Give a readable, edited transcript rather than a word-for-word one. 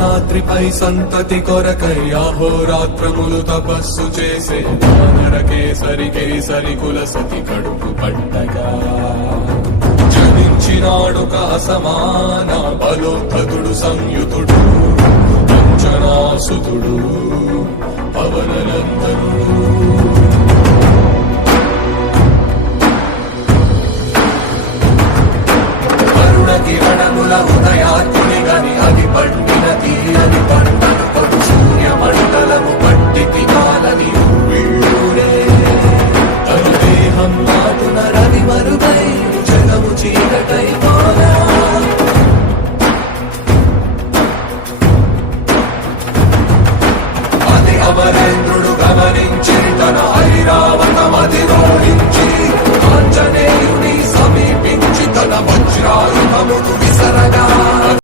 అంజనాద్రిపై సంతతి కొరకై అహోరాత్రములు తపస్సు చేసే వానర కేసరి కేసరి కుల సతి కడుపు పట్టగా జనించినాడొక అసమాన బలోద్ధతుడు సంయుతుడు అంజనాసుతుడు పవననందనుడు. కిరణముల ఉదయాత్మ